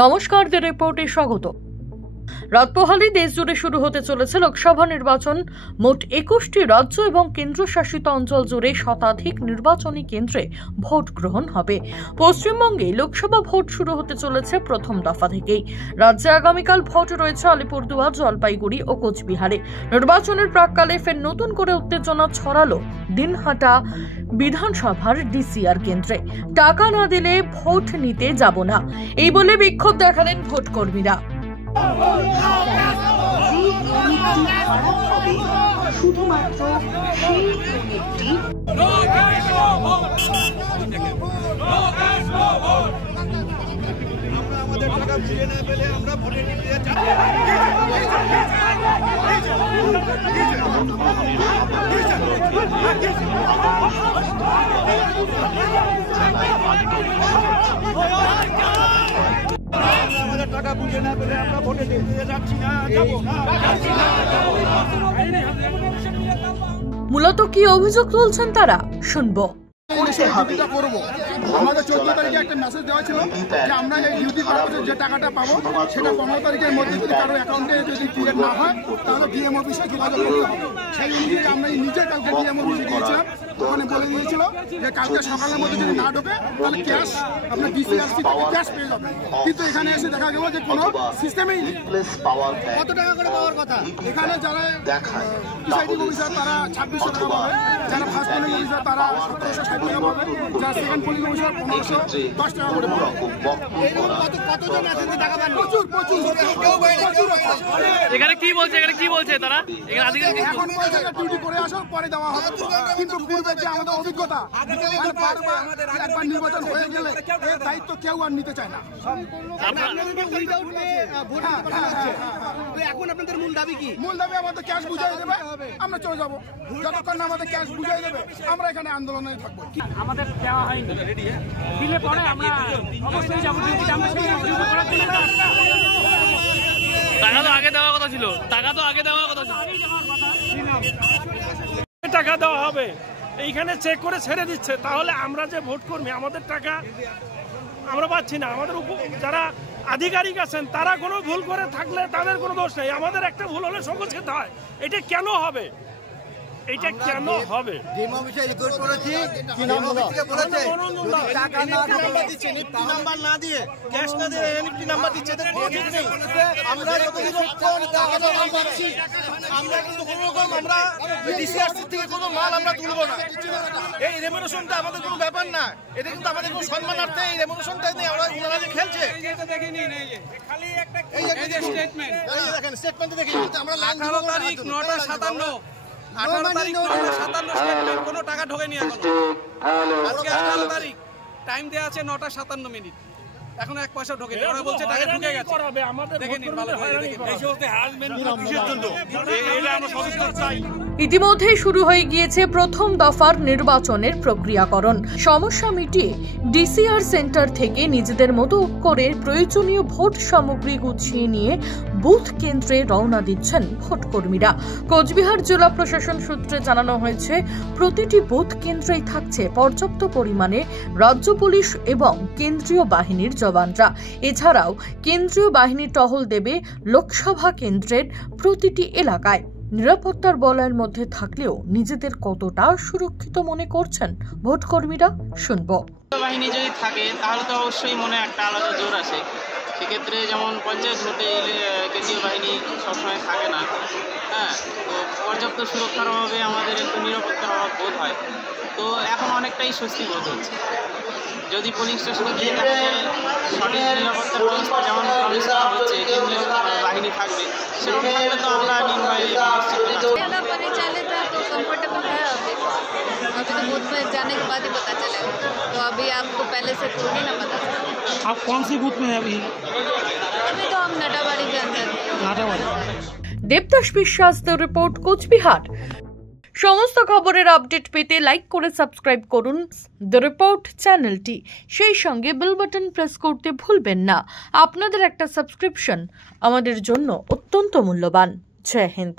নমস্কার, দ্য রিপোর্টে স্বাগত। রাত পোহালে দেশ জুড়ে শুরু হতে চলেছে লোকসভা নির্বাচন। মোট 21টি রাজ্য এবং কেন্দ্রশাসিত অঞ্চল জুড়ে শতাধিক নির্বাচনী কেন্দ্রে ভোট গ্রহণ হবে। পশ্চিমবঙ্গে লোকসভা ভোট শুরু হতে চলেছে প্রথম দফা থেকেই। রাজ্যে আগামীকাল ভোট রয়েছে আলিপুরদুয়ার, জলপাইগুড়ি ও কোচবিহারে। নির্বাচনের প্রাক্কালে ফের নতুন করে উত্তেজনা ছড়ালো দিনহাটা বিধানসভার ডিসিআর কেন্দ্রে। টাকা না দিলে ভোট নিতে যাব না, এই বলে বিক্ষোভ দেখালেন ভোট কর্মীরা। শুধুমাত্র সেই ইউনিটটি আমাদের টাকা ফিরে না পেলে আমরা ভোটে নিতে আমাদের টাকা বুঝে না পেলে আমরা ভোটে নিতে যাচ্ছি না, যাবো না। মূলত কি অভিযোগ তুলছেন তারা, শুনবো। আমাদের 14 তারিখে একটা মেসেজ দেওয়া ছিল যে আমরা এই ডিউটি পারপাসে যে টাকাটা পাবো সেটা 15 তারিখের মধ্যে যদি কারো অ্যাকাউন্টে যদি ক্লিয়ার না হয় তাহলে ডিএম অফিসে যোগাযোগ করতে হবে। সেই অনুযায়ী আমরা নিজে কালকে ডিএম অফিসে গিয়েছিলাম। ওখানে বলে দিয়েছিল যে কালকে সকালের মধ্যে যদি না ঢোকে তাহলে ক্যাশ আপনার ডিসিআরসি থেকে ক্যাশ পেয়ে যাবে। কিন্তু এখানে এসে দেখা গেল যে কোনো সিস্টেমেই নেই। কত টাকা করে পাওয়ার কথা? এখানে যারা প্রিসাইডিং অফিসার তারা 2600 টাকা পাবে, যারা ফার্স্ট পোলিং অফিসার তারা 1760 টাকা পাবে, যারা সেকেন্ড পোলিং অফিসার 1510 টাকা করে পাবে। কতজন আছে টাকা পান? প্রচুর। এখানে কি বলছে তারা? এখন বলছে ডিউটি করে আসো, পরে দেওয়া হবে। কিন্তু পূর্বে যে আমাদের অভিজ্ঞতা, একবার নির্বাচন হয়ে গেলে এর দায়িত্ব কেউ আর নিতে চায় না। এখন আপনাদের মূল দাবি কি? মূল দাবি আমাদের ক্যাশ বুঝাই দেবে, আমরা চলে যাবো। যতক্ষণ না আমাদের ক্যাশ বুঝাই দেবে আমরা এখানে আন্দোলনে থাকবো। আমাদের দেওয়া হয়নি, দিলে পরে আমরা অবশ্যই যাবো। টাকা তো আগে দেওয়ার কথা ছিল। টাকা দেওয়া হবে, এইখানে চেক করে ছেড়ে দিচ্ছে। তাহলে আমরা যে ভোট কর্মী, আমাদের টাকা আমরা পাচ্ছি না। আমাদের যারা আধিকারিক আছেন তারা কোনো ভুল করে থাকলে তাদের কোনো দোষ নেই। আমাদের একটা ভুল হলে সঙ্গ খেতে হয়। এটা কেন হবে? এটা কেন হবে? ডিএম অফিসে রিপোর্ট করেছি, ডিএম অফিস থেকে বলেছে টাকা না দিচ্ছে, নিফটি নাম্বার না দিয়ে, ক্যাশ না দিয়ে নিফটি নাম্বার দিচ্ছে। ঠিক নেই। আমরা যতক্ষণ টাকা না পাচ্ছি, আমরা কিন্তু কোনো রকম আমরা ডিসিআরসি থেকে কোনো মাল আমরা তুলবো না। এই রেমুনেশনটা আমাদের কোনো ব্যাপার না, এটা কিন্তু আমাদের কোনো সম্মানার্থে এই রেমুনেশনটা নিয়ে আমরা ওনারা যে খেলছে। খালি একটা স্টেটমেন্ট, এই দেখেন স্টেটমেন্টে দেখি আমরা লাইন 18 তারিখ 9:57 18 তারিখ 9:57 স্টেটমেন্ট, কোনো টাকা ঢোকেনি এখনো। আজকে 18 তারিখ, টাইম দেওয়া আছে 9:57। এখন 1 পয়সা ঢোকেনি। ওরা বলছে টাকা ঢুকে গেছে। দেখে নিন ভালো করে, এই সমস্ত হ্যারাসমেন্ট কিসের জন্য? এটা আমরা সবিস্তার চাই। ইতিমধ্যেই শুরু হয়ে গিয়েছে প্রথম দফার নির্বাচনের প্রক্রিয়াকরণ। সমস্যা মিটিয়ে ডিসিআর সেন্টার থেকে নিজেদের মতো করে প্রয়োজনীয় ভোট সামগ্রী গুছিয়ে নিয়ে বুথ কেন্দ্রে রওনা দিচ্ছেন ভোটকর্মীরা। কোচবিহার জেলা প্রশাসন সূত্রে জানানো হয়েছে, প্রতিটি বুথ কেন্দ্রেই থাকছে পর্যাপ্ত পরিমাণে রাজ্য পুলিশ এবং কেন্দ্রীয় বাহিনীর জওয়ানরা। এছাড়াও কেন্দ্রীয় বাহিনী টহল দেবে লোকসভা কেন্দ্রের প্রতিটি এলাকায়। নিরাপত্তার বলয়ের মধ্যে থাকলেও নিজেদের কতটা সুরক্ষিত মনে করছেন ভোটকর্মীরা, শুনবো। বাহিনী যদি থাকে তাহলে তো অবশ্যই মনে একটা আলাদা জোর আছে। সেক্ষেত্রে যেমন পঞ্চায়েত ভোটে কেন্দ্রীয় বাহিনী সবসময় থাকে না, হ্যাঁ, তো পর্যাপ্ত সুরক্ষার অভাবে আমাদের একটু নিরাপত্তার অভাব বোধ হয়। তো এখন অনেকটাই স্বস্তি বোধ হচ্ছে। যদি পুলিশ স্টেশনে গিয়ে দেখা যায় সঠিক নিরাপত্তার ব্যবস্থা যেমন প্রমিস করা হচ্ছে, কেন্দ্রীয় বাহিনী থাকবে, সেরকম থাকলে তো আমরা নির্ভয়ে परिचालित है तो कंफर्टेबल है। अभी तो बूथ में जाने के बाद ही पता चलेगा, तो अभी आपको पहले से थोड़ी ना पता चलेगा। आप कौन सी बूथ में है अभी? अभी तो हम नटाबाड़ी के अंदर। দেবদাস বিশ্বাস, দ্য রিপোর্ট, কোচবিহার। সমস্ত খবরের আপডেট পেতে লাইক করে সাবস্ক্রাইব করুন দ্য রিপোর্ট চ্যানেলটি। সেই সঙ্গে বেল বাটন প্রেস করতে ভুলবেন না। আপনাদের একটা সাবস্ক্রিপশন আমাদের জন্য অত্যন্ত মূল্যবান। জয় হিন্দ।